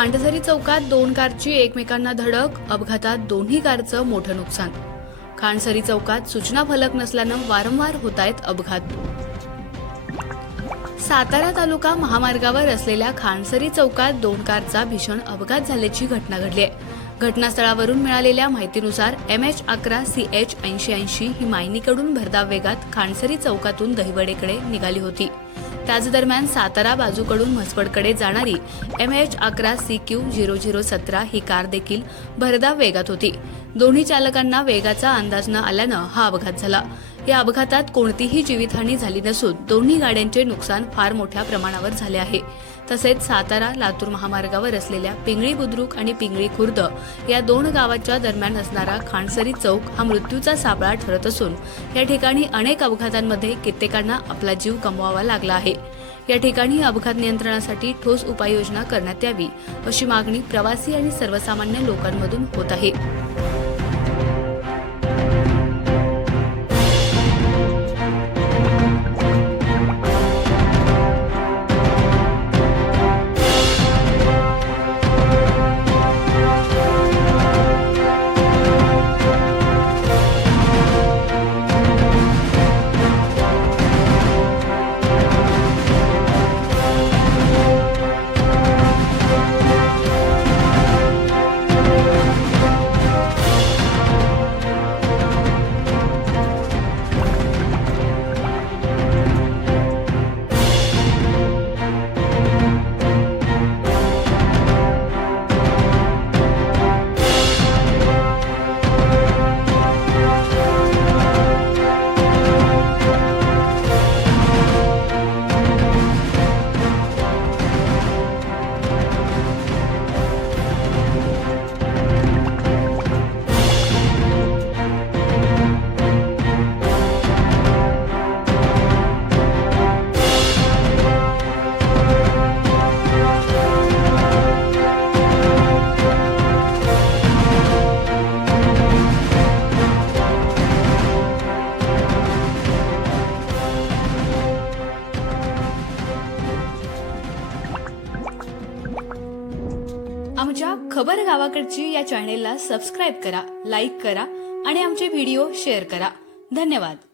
खांडसरी चौकात दोन कारची एकमेकांना धडक, अपघातात दोन्ही कारचं मोठं नुकसान। खांडसरी चौकात सूचना फलक नसल्यानं वारंवार होतायत अपघात। सातारा तालुका महामार्गावर असलेल्या खांडसरी चौकात दोन कारचा भीषण अपघात झाल्याची घटना घडली आहे। घटनास्थळावरून मिळालेल्या माहितीनुसार MH11 CH 8080 ही मायनीकडून भरधाव वेगात खांडसरी चौकातून दहिवडेकडे निघाली होती। त्याच दरम्यान सातारा बाजूकडून म्हसवडकडे जाणारी MH11 CQ 0017 ही कार देखील भरधाव वेगात होती। दोन्ही चालकांना वेगाचा अंदाज न आल्यानं हा अपघात झाला। या अपघातात कोणतीही जीवितहानी झाली नसून दोन्ही गाड्यांचे नुकसान फार मोठ्या प्रमाणावर झाले आहे। तसेच सातारा लातूर महामार्गावर असलेल्या पिंगळी बुद्रुक आणि पिंगळी खुर्द या दोन गावाच्या दरम्यान असणारा खांडसरी चौक हा मृत्यूचा सापळा ठरत असून या ठिकाणी अनेक अपघातांमध्ये कित्येकांना आपला जीव गमवावा लागला आहे। या ठिकाणी अपघात नियंत्रणासाठी ठोस उपाययोजना करण्यात यावी अशी मागणी प्रवासी आणि सर्वसामान्य लोकांमधून होत आहे। आमच्या खबर गावाकडची या चॅनेलला सबस्क्राइब करा, लाईक करा आणि आमचे व्हिडिओ शेअर करा। धन्यवाद।